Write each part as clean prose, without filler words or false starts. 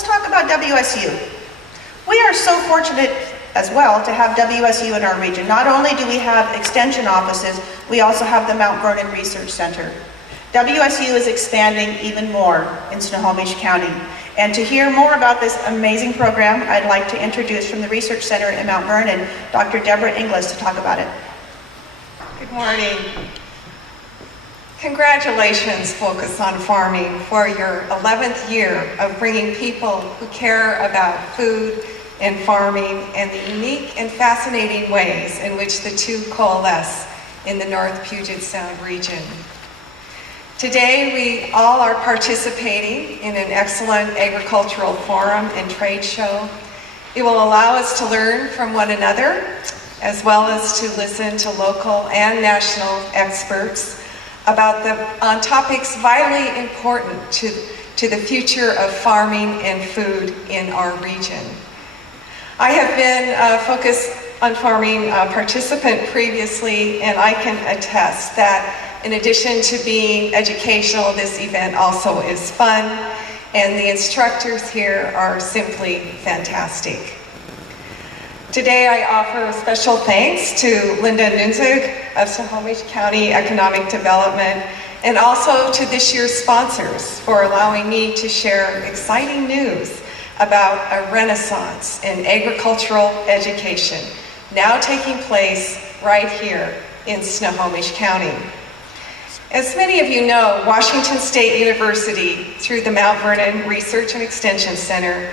let's talk about WSU. We are so fortunate as well to have WSU in our region. Not only do we have extension offices, we also have the Mount Vernon Research Center. WSU is expanding even more in Snohomish County. And to hear more about this amazing program, I'd like to introduce from the Research Center in Mount Vernon, Dr. Debra Inglis, to talk about it. Good morning. Congratulations, Focus on Farming, for your 11th year of bringing people who care about food and farming and the unique and fascinating ways in which the two coalesce in the North Puget Sound region. Today, we all are participating in an excellent agricultural forum and trade show. It will allow us to learn from one another, as well as to listen to local and national experts on topics vitally important to the future of farming and food in our region. I have been a Focus on Farming participant previously, and I can attest that in addition to being educational, this event also is fun, and the instructors here are simply fantastic. Today I offer special thanks to Linda Nunzig of Snohomish County Economic Development, and also to this year's sponsors for allowing me to share exciting news about a renaissance in agricultural education now taking place right here in Snohomish County. As many of you know, Washington State University, through the Mount Vernon Research and Extension Center,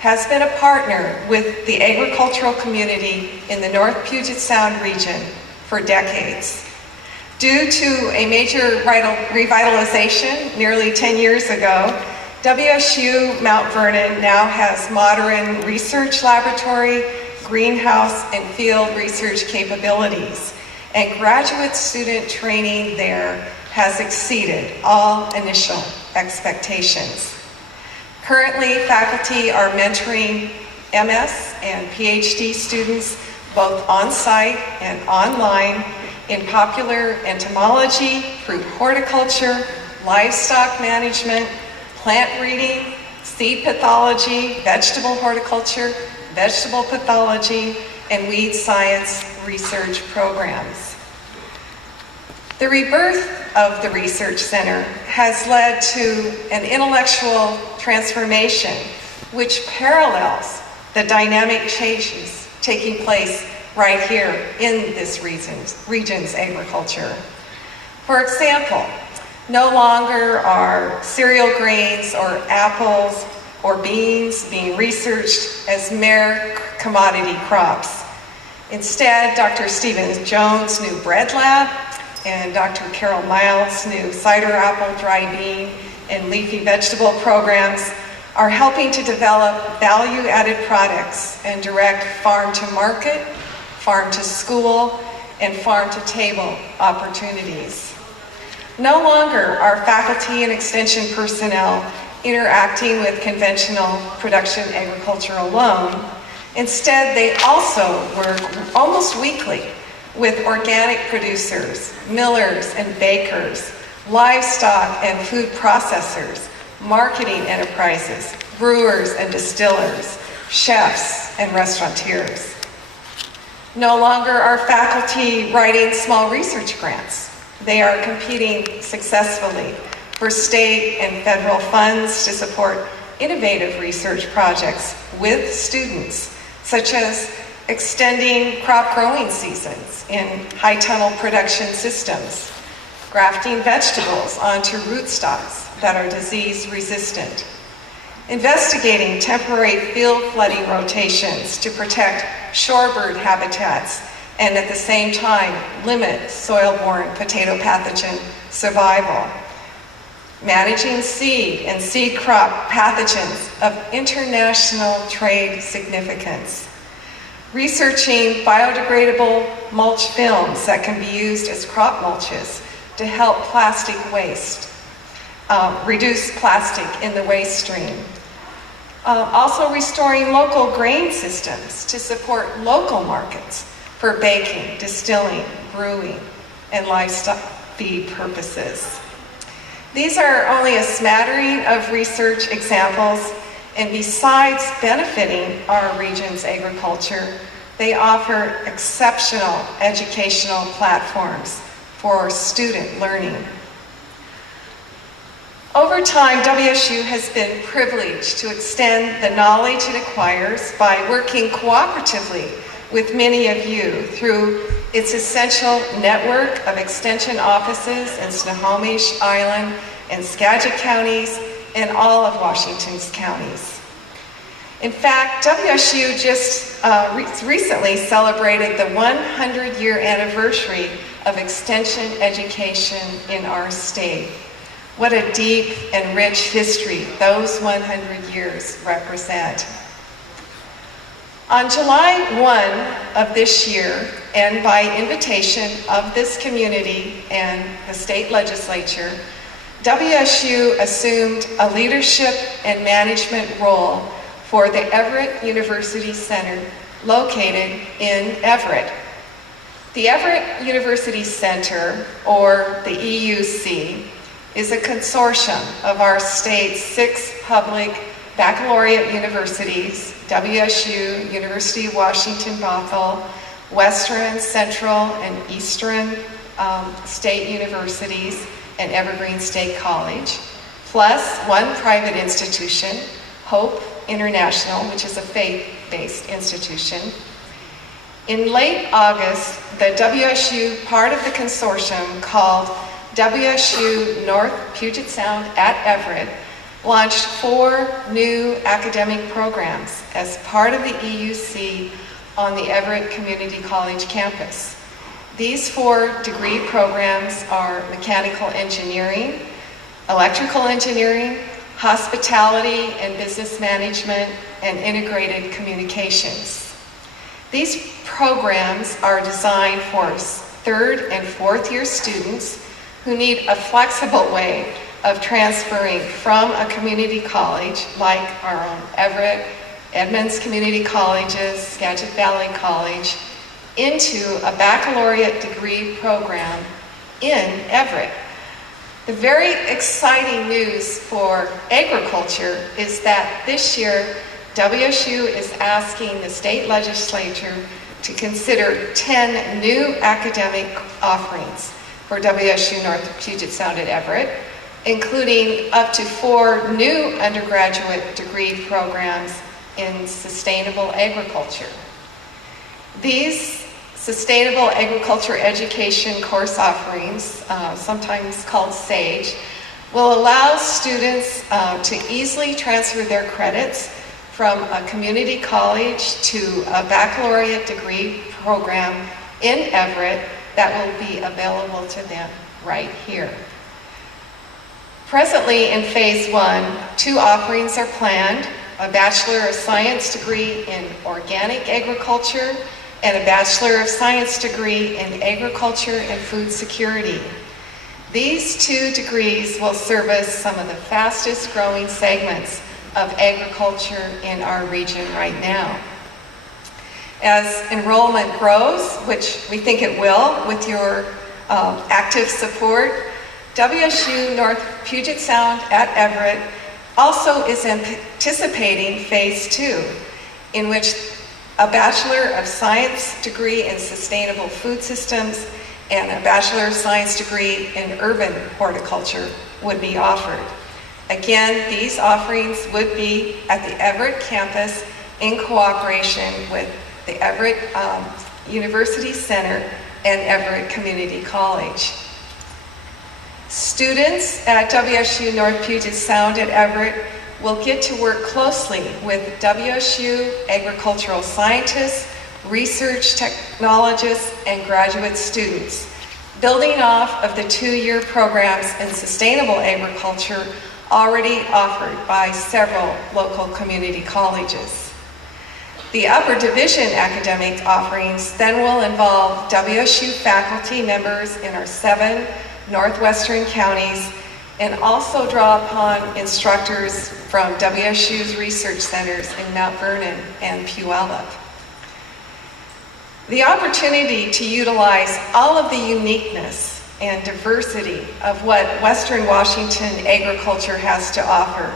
has been a partner with the agricultural community in the North Puget Sound region for decades. Due to a major revitalization nearly 10 years ago, WSU Mount Vernon now has modern research laboratory, greenhouse, and field research capabilities, and graduate student training there has exceeded all initial expectations. Currently, faculty are mentoring MS and PhD students both on-site and online in popular entomology, fruit horticulture, livestock management, plant breeding, seed pathology, vegetable horticulture, vegetable pathology, and weed science research programs. The rebirth of the Research Center has led to an intellectual transformation which parallels the dynamic changes taking place right here in this region's agriculture. For example, no longer are cereal grains or apples or beans being researched as mere commodity crops. Instead, Dr. Stephen Jones' new bread lab and Dr. Carol Miles' new cider apple, dry bean, and leafy vegetable programs are helping to develop value-added products and direct farm-to-market, farm-to-school, and farm-to-table opportunities. No longer are faculty and extension personnel interacting with conventional production agriculture alone. Instead, they also work almost weekly with organic producers, millers and bakers, livestock and food processors, marketing enterprises, brewers and distillers, chefs and restaurateurs. No longer are faculty writing small research grants. They are competing successfully for state and federal funds to support innovative research projects with students, such as extending crop growing seasons in high tunnel production systems, grafting vegetables onto rootstocks that are disease resistant, investigating temporary field flooding rotations to protect shorebird habitats and at the same time limit soil-borne potato pathogen survival, managing seed and seed crop pathogens of international trade significance, researching biodegradable mulch films that can be used as crop mulches to help plastic waste, reduce plastic in the waste stream. Also restoring local grain systems to support local markets for baking, distilling, brewing, and livestock feed purposes. These are only a smattering of research examples, And besides benefiting our region's agriculture, they offer exceptional educational platforms for student learning. Over time, WSU has been privileged to extend the knowledge it acquires by working cooperatively with many of you through its essential network of extension offices in Snohomish, Island, and Skagit counties, and all of Washington's counties. In fact, WSU just recently celebrated the 100-year anniversary of extension education in our state. What a deep and rich history those 100 years represent. On July 1 of this year, and by invitation of this community and the state legislature, WSU assumed a leadership and management role for the Everett University Center located in Everett. The Everett University Center, or the EUC, is a consortium of our state's 6 public baccalaureate universities: WSU, University of Washington Bothell, Western, Central, and Eastern state universities, and Evergreen State College, plus 1 private institution, Hope International, which is a faith-based institution. In late August, the WSU part of the consortium, called WSU North Puget Sound at Everett, launched 4 new academic programs as part of the EUC on the Everett Community College campus. These 4 degree programs are mechanical engineering, electrical engineering, hospitality and business management, and integrated communications. These programs are designed for 3rd and 4th year students who need a flexible way of transferring from a community college like our own Everett, Edmonds Community Colleges, Skagit Valley College, into a baccalaureate degree program in Everett. The very exciting news for agriculture is that this year WSU is asking the state legislature to consider 10 new academic offerings for WSU North Puget Sound at Everett, including up to 4 new undergraduate degree programs in sustainable agriculture. These sustainable agriculture education course offerings, sometimes called SAGE, will allow students to easily transfer their credits from a community college to a baccalaureate degree program in Everett that will be available to them right here. Presently in phase 1, 2 offerings are planned: a Bachelor of Science degree in Organic Agriculture and a Bachelor of Science degree in Agriculture and Food Security. These 2 degrees will service some of the fastest growing segments of agriculture in our region right now. As enrollment grows, which we think it will with your active support, WSU North Puget Sound at Everett also is anticipating phase 2, in which a Bachelor of Science degree in Sustainable Food Systems and a Bachelor of Science degree in Urban Horticulture would be offered. Again, these offerings would be at the Everett campus in cooperation with the Everett University Center and Everett Community College. Students at WSU North Puget Sound at Everett will get to work closely with WSU agricultural scientists, research technologists, and graduate students, building off of the 2-year programs in sustainable agriculture already offered by several local community colleges. The upper division academic offerings then will involve WSU faculty members in our 7 northwestern counties, and also draw upon instructors from WSU's research centers in Mount Vernon and Puyallup. The opportunity to utilize all of the uniqueness and diversity of what Western Washington agriculture has to offer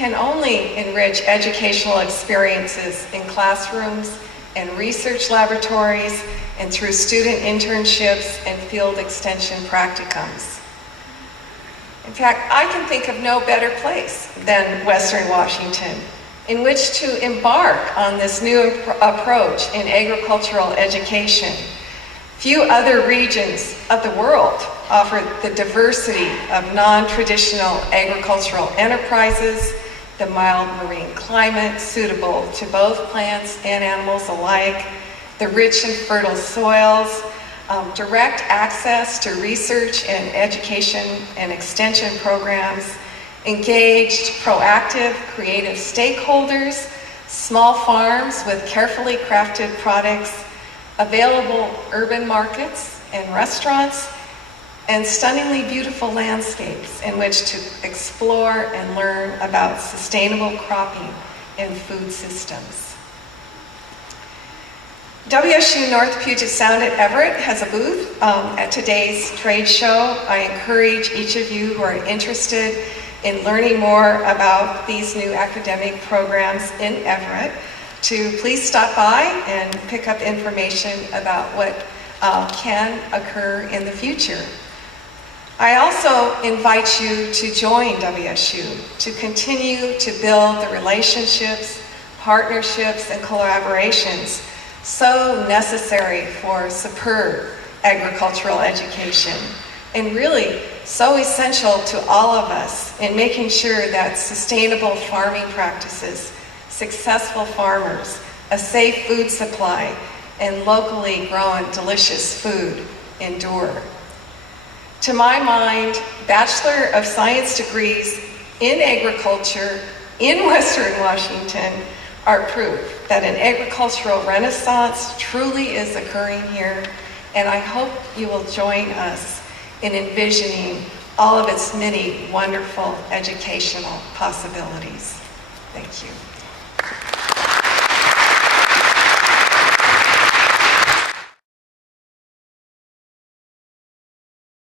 can only enrich educational experiences in classrooms and research laboratories and through student internships and field extension practicums. In fact, I can think of no better place than Western Washington in which to embark on this new approach in agricultural education. Few other regions of the world offer the diversity of non-traditional agricultural enterprises, the mild marine climate suitable to both plants and animals alike, the rich and fertile soils, direct access to research and education and extension programs, engaged, proactive, creative stakeholders, small farms with carefully crafted products, available urban markets and restaurants, and stunningly beautiful landscapes in which to explore and learn about sustainable cropping and food systems. WSU North Puget Sound at Everett has a booth at today's trade show. I encourage each of you who are interested in learning more about these new academic programs in Everett to please stop by and pick up information about what can occur in the future. I also invite you to join WSU to continue to build the relationships, partnerships, and collaborations so necessary for superb agricultural education, and really so essential to all of us in making sure that sustainable farming practices, successful farmers, a safe food supply, and locally grown delicious food endure. To my mind, Bachelor of Science degrees in agriculture in Western Washington are proof that an agricultural renaissance truly is occurring here, and I hope you will join us in envisioning all of its many wonderful educational possibilities. Thank you.